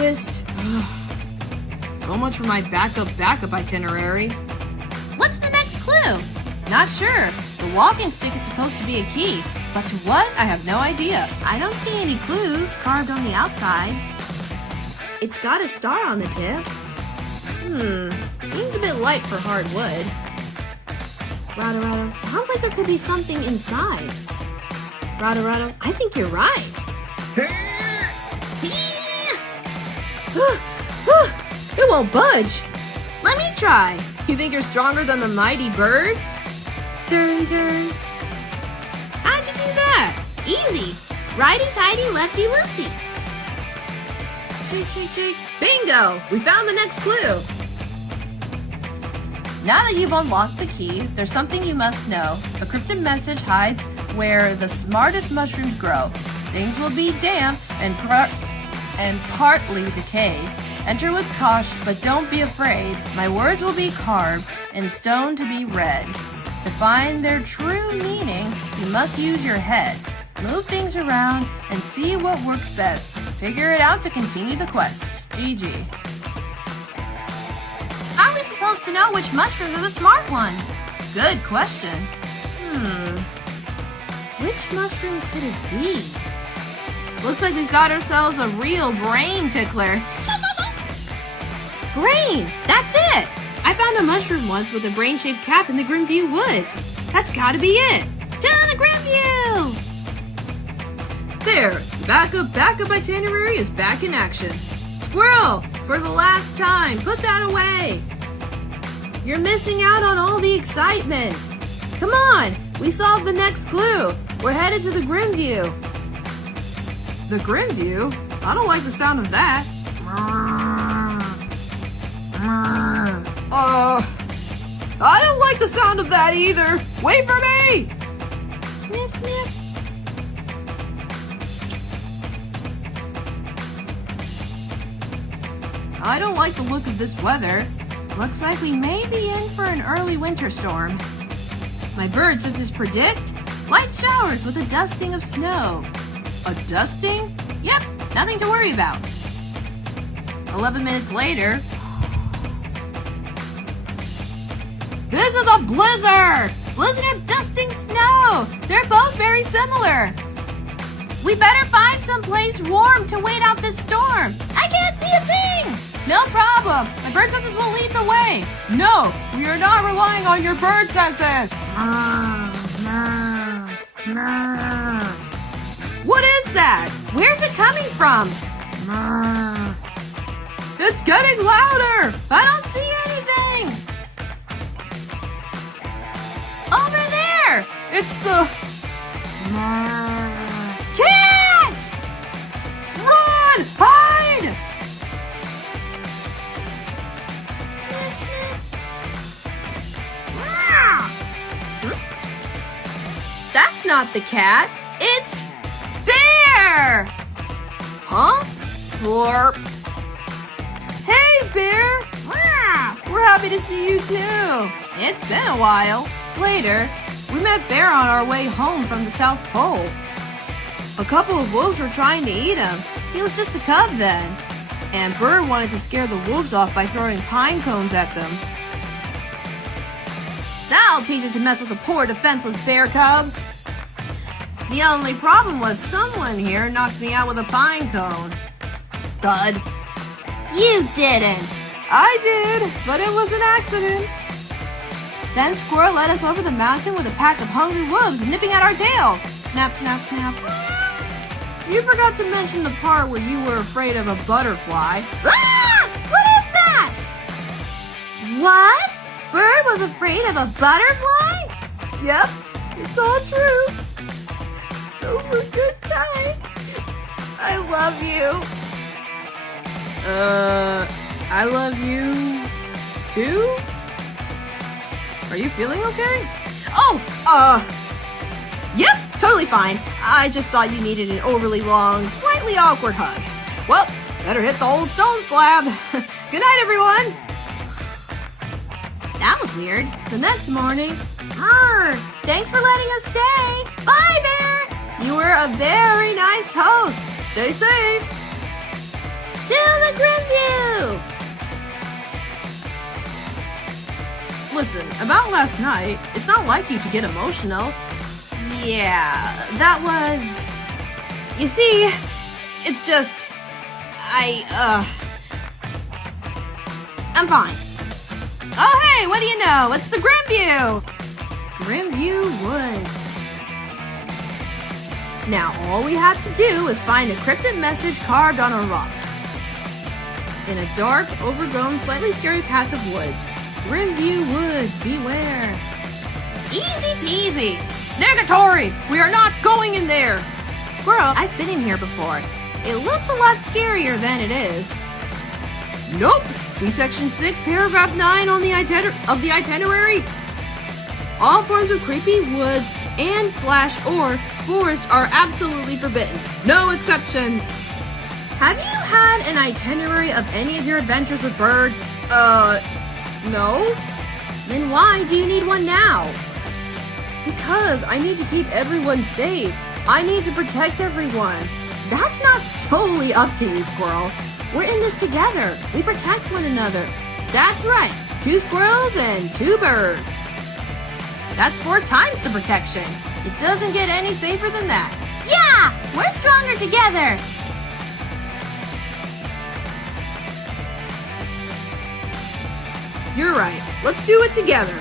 twist. So much for my backup itinerary. What's the next clue? Not sure. The walking stick is supposed to be a key, but to what? I have no idea. I don't see any clues carved on the outside. It's got a star on the tip. Seems a bit light for hard wood. Rada, sounds like there could be something inside. Rada, I think you're right. It won't budge. Let me try. You think you're stronger than the mighty bird? How'd you do that? Easy. Righty-tighty, lefty-loosey. Shake. Bingo! We found the next clue. Now that you've unlocked the key, there's something you must know. A cryptic message hides where the smartest mushrooms grow. Things will be damp and partly decayed. Enter with caution, but don't be afraid. My words will be carved in stone to be read. To find their true meaning, you must use your head. Move things around and see what works best. Figure it out to continue the quest. GG. How are we supposed to know which mushrooms are the smart ones? Good question. Which mushroom could it be? Looks like we've got ourselves a real brain tickler. Brain! That's it! I found a mushroom once with a brain-shaped cap in the Grimview Woods. That's gotta be it! To the Grimview! There! The backup itinerary is back in action. Squirrel! For the last time, put that away! You're missing out on all the excitement! Come on! We solved the next clue! We're headed to the Grimview! The Grimview? I don't like the sound of that. I don't like the sound of that either. Wait for me! Sniff, sniff. I don't like the look of this weather. Looks like we may be in for an early winter storm. My bird senses predict light showers with a dusting of snow. A dusting? Yep, nothing to worry about. 11 minutes later. This is a blizzard! Blizzard of dusting snow! They're both very similar. We better find someplace warm to wait out this storm. I can't see a thing! No problem. My bird senses will lead the way. No, we are not relying on your bird senses. What is that? Where's it coming from? It's getting louder! I don't see anything! Over there! It's the... cat! Run! Hide! That's not the cat. It's Bear! Huh? Slurp. Hey, Bear! We're happy to see you too. It's been a while. Later, we met Bear on our way home from the South Pole. A couple of wolves were trying to eat him. He was just a cub then. And Bird wanted to scare the wolves off by throwing pine cones at them. That'll teach him to mess with a poor defenseless bear cub. The only problem was someone here knocked me out with a pine cone. Thud. You didn't. I did, but it was an accident. Then Squirrel led us over the mountain with a pack of hungry wolves nipping at our tails. Snap, snap, snap. You forgot to mention the part where you were afraid of a butterfly. Ah! What is that? What? Bird was afraid of a butterfly? Yep, it's all true. Those were good times. I love you. I love you too? Are you feeling okay? Yep, totally fine. I just thought you needed an overly long, slightly awkward hug. Well, better hit the old stone slab. Good night, everyone. That was weird. The next morning, thanks for letting us stay. Bye, Bear. You were a very nice host. Stay safe. To the Listen, about last night, it's not like you to get emotional. Yeah, that was... You see, it's just... I'm fine. Oh, hey, what do you know? It's the Grimview! Grimview Woods. Now, all we have to do is find a cryptic message carved on a rock. In a dark, overgrown, slightly scary path of woods. Grimview Woods, beware. Easy peasy. Negatory! We are not going in there! Squirrel, I've been in here before. It looks a lot scarier than it is. Nope! See section 6, paragraph 9 on the itinerary? All forms of creepy woods and/or forest are absolutely forbidden. No exception! Have you had an itinerary of any of your adventures with birds? No. Then why do you need one now? Because I need to keep everyone safe. I need to protect everyone. That's not solely up to you, Squirrel. We're in this together. We protect one another. That's right. 2 squirrels and 2 birds. That's 4 times the protection. It doesn't get any safer than that. Yeah! We're stronger together. You're right. Let's do it together.